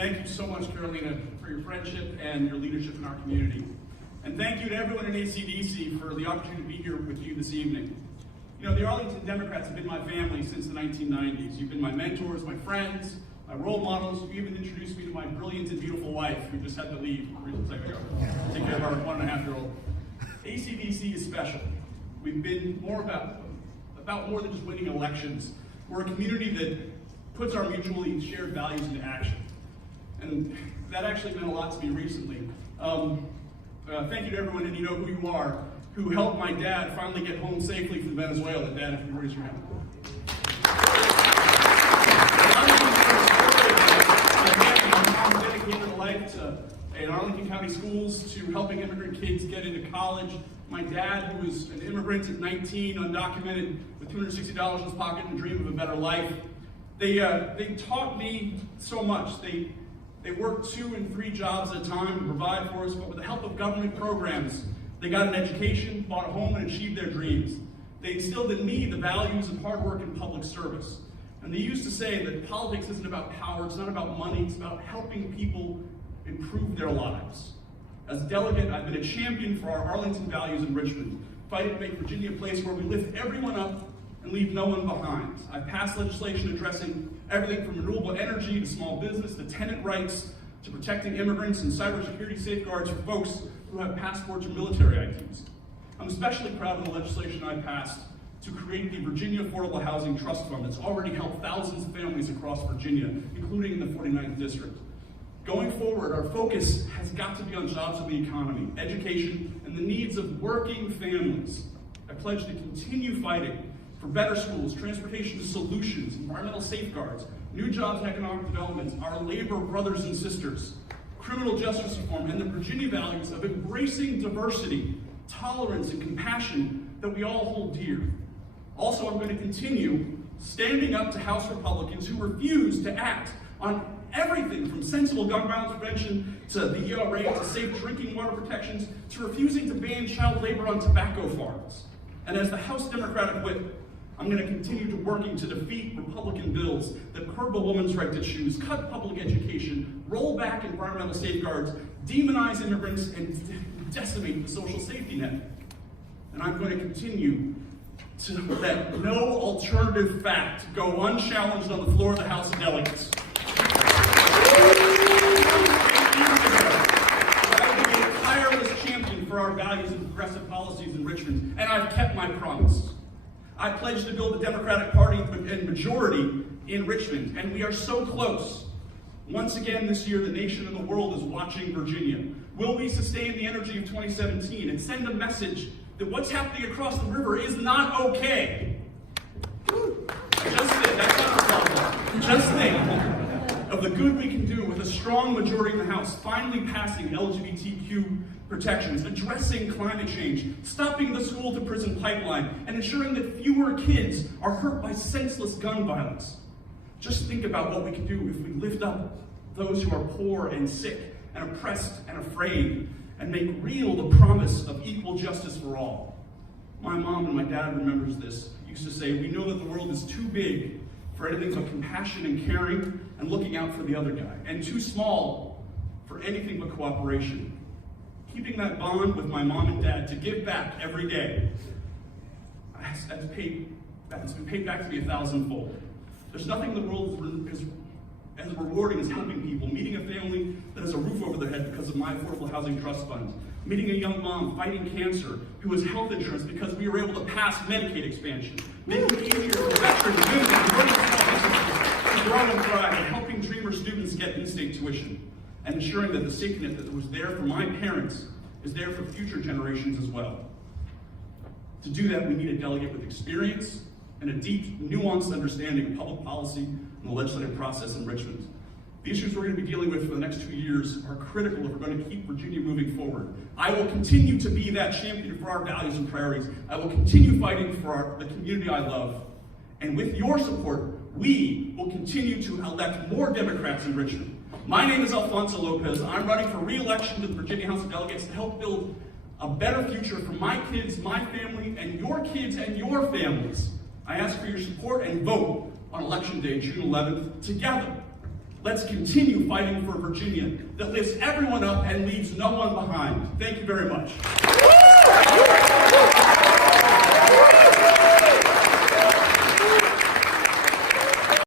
Thank you so much, Carolina, for your friendship and your leadership in our community. And thank you to everyone in ACDC for the opportunity to be here with you this evening. You know, the Arlington Democrats have been my family since the 1990s. You've been my mentors, my friends, my role models. You even introduced me to my brilliant and beautiful wife, who just had to leave a second ago. Take care of our 1.5-year-old. ACDC is special. We've been about more than just winning elections. We're a community that puts our mutually shared values into action. And that actually meant a lot to me recently. Thank you to everyone, and you know who you are, who helped my dad finally get home safely from Venezuela. Dad, if you raise your hand. My mom dedicated a life in Arlington County schools to helping immigrant kids get into college. My dad, who was an immigrant at 19, undocumented, with $260 in his pocket and a dream of a better life. They taught me so much. They worked 2 and 3 jobs at a time to provide for us, but with the help of government programs, they got an education, bought a home, and achieved their dreams. They instilled in me the values of hard work and public service. And they used to say that politics isn't about power, it's not about money, it's about helping people improve their lives. As a delegate, I've been a champion for our Arlington values in Richmond, fighting to make Virginia a place where we lift everyone up and leave no one behind. I've passed legislation addressing everything from renewable energy to small business to tenant rights to protecting immigrants and cybersecurity safeguards for folks who have passports or military IDs. I'm especially proud of the legislation I passed to create the Virginia Affordable Housing Trust Fund that's already helped thousands of families across Virginia, including in the 49th District. Going forward, our focus has got to be on jobs and the economy, education, and the needs of working families. I pledge to continue fighting for better schools, transportation solutions, environmental safeguards, new jobs and economic development, our labor brothers and sisters, criminal justice reform, and the Virginia values of embracing diversity, tolerance, and compassion that we all hold dear. Also, I'm going to continue standing up to House Republicans who refuse to act on everything from sensible gun violence prevention to the ERA to safe drinking water protections to refusing to ban child labor on tobacco farms. And as the House Democratic Whip, I'm going to continue working to defeat Republican bills that curb a woman's right to choose, cut public education, roll back environmental safeguards, demonize immigrants, and decimate the social safety net. And I'm going to continue to let no alternative fact go unchallenged on the floor of the House of Delegates. I've been a tireless champion for our values and progressive policies in Richmond, and I've kept my promise. I pledged to build the Democratic Party and majority in Richmond, and we are so close. Once again this year, the nation and the world is watching Virginia. Will we sustain the energy of 2017 and send a message that what's happening across the river is not okay? Just think, that's not a problem. Just think of the good we can do with a strong majority in the House, finally passing LGBTQ protections, addressing climate change, stopping the school to prison pipeline, and ensuring that fewer kids are hurt by senseless gun violence. Just think about what we can do if we lift up those who are poor and sick and oppressed and afraid and make real the promise of equal justice for all. My mom and my dad remembers this. Used to say, we know that the world is too big for anything but compassion and caring and looking out for the other guy, and too small for anything but cooperation. Keeping that bond with my mom and dad to give back every day, that's been paid back to me 1,000-fold. There's nothing in the world is as rewarding as helping people, meeting a family that has a roof over their head because of my Affordable Housing Trust Fund, meeting a young mom fighting cancer who has health insurance because we were able to pass Medicaid expansion, making it easier for veterans, women, and running small businesses to grow and thrive, and helping Dreamer students get in-state tuition, and ensuring that the safety net that was there for my parents is there for future generations as well. To do that, we need a delegate with experience and a deep, nuanced understanding of public policy and the legislative process in Richmond. The issues we're going to be dealing with for the next 2 years are critical if we're going to keep Virginia moving forward. I will continue to be that champion for our values and priorities. I will continue fighting for the community I love. And with your support, we will continue to elect more Democrats in Richmond. My name is Alfonso Lopez. I'm running for re-election to the Virginia House of Delegates to help build a better future for my kids, my family, and your kids and your families. I ask for your support and vote on Election Day, June 11th, together. Let's continue fighting for Virginia that lifts everyone up and leaves no one behind. Thank you very much.